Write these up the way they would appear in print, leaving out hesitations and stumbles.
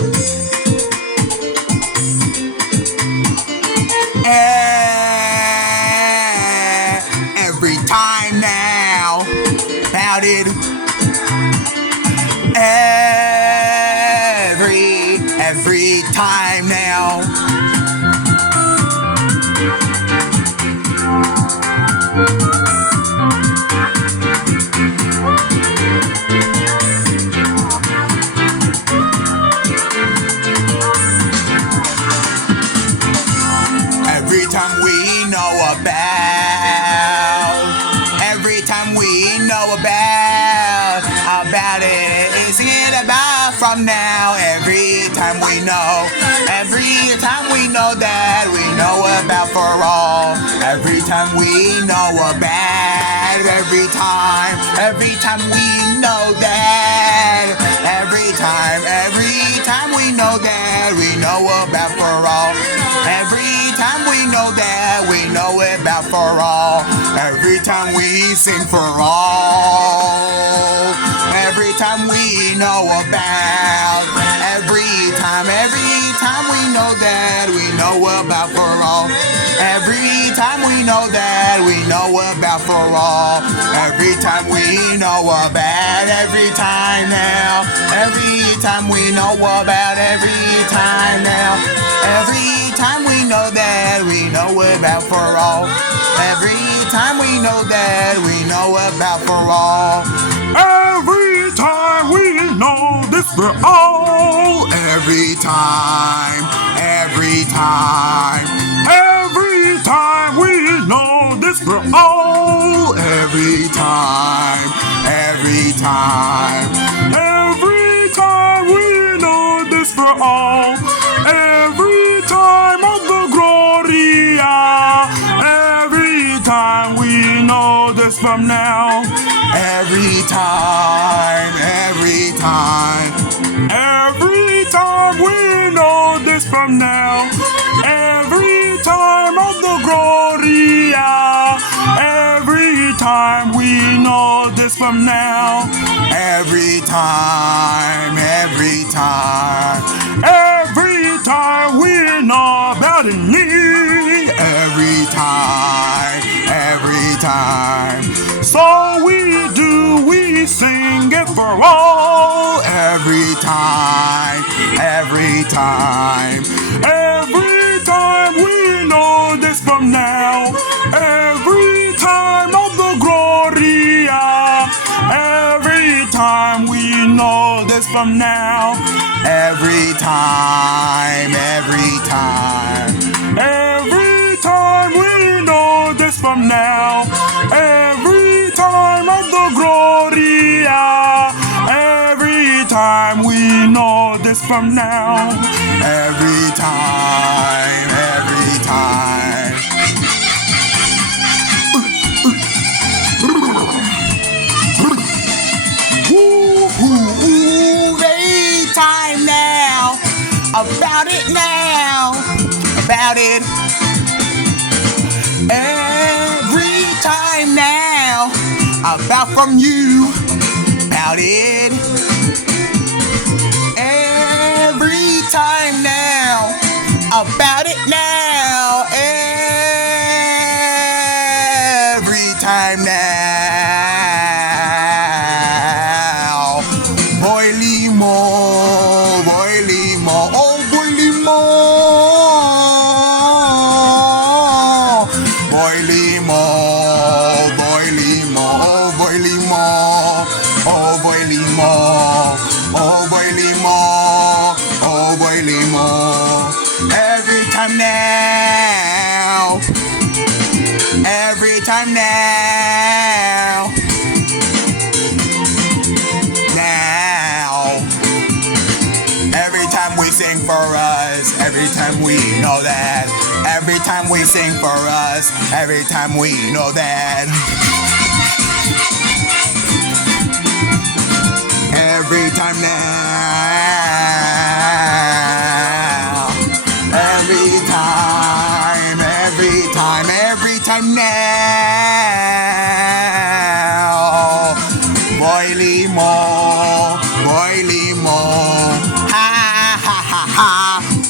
Every time now, about it. Every time now. Every time we know about, every time we know about it, isn't it about from now? Every time we know that we know about for all. Every time we know about, every time we know that, every time we know that we know about for all. Every time we know that we know about for all. Every time we sing for all. Every time we know about. Every time we know that we know about for all. Every time we know that we know about for all. Every time we know about. Every time now. Every time we know about. Every time now. Every time we know that we know about for all. Every time we know that we know about for all. Every time we know this for all. Every time we know this for all. Every time Every time we know this for all. Every time of the Gloria. Every time we know this from now. every time Every time we know this from now. Every time of the Gloria. Every time we know this from now. every time Every time we know about it. every time So we sing it for all. every time Every time we know this from now. Every time of the Gloria. Every time we know this from now. every time Every time we know this from now. Every time of the Gloria. Every time we know this from now. every time every time now about it now about it every time now about from you about it every time now about it now every time now boy limo oh boy limo boy limo oh boy limo oh boy limo oh boy limo oh boy limo every time now every time we sing for us every time we know that every time we sing for us every time we know that every time now every time now boy limo ha ha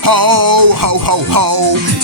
Ho, ho, ho, ho.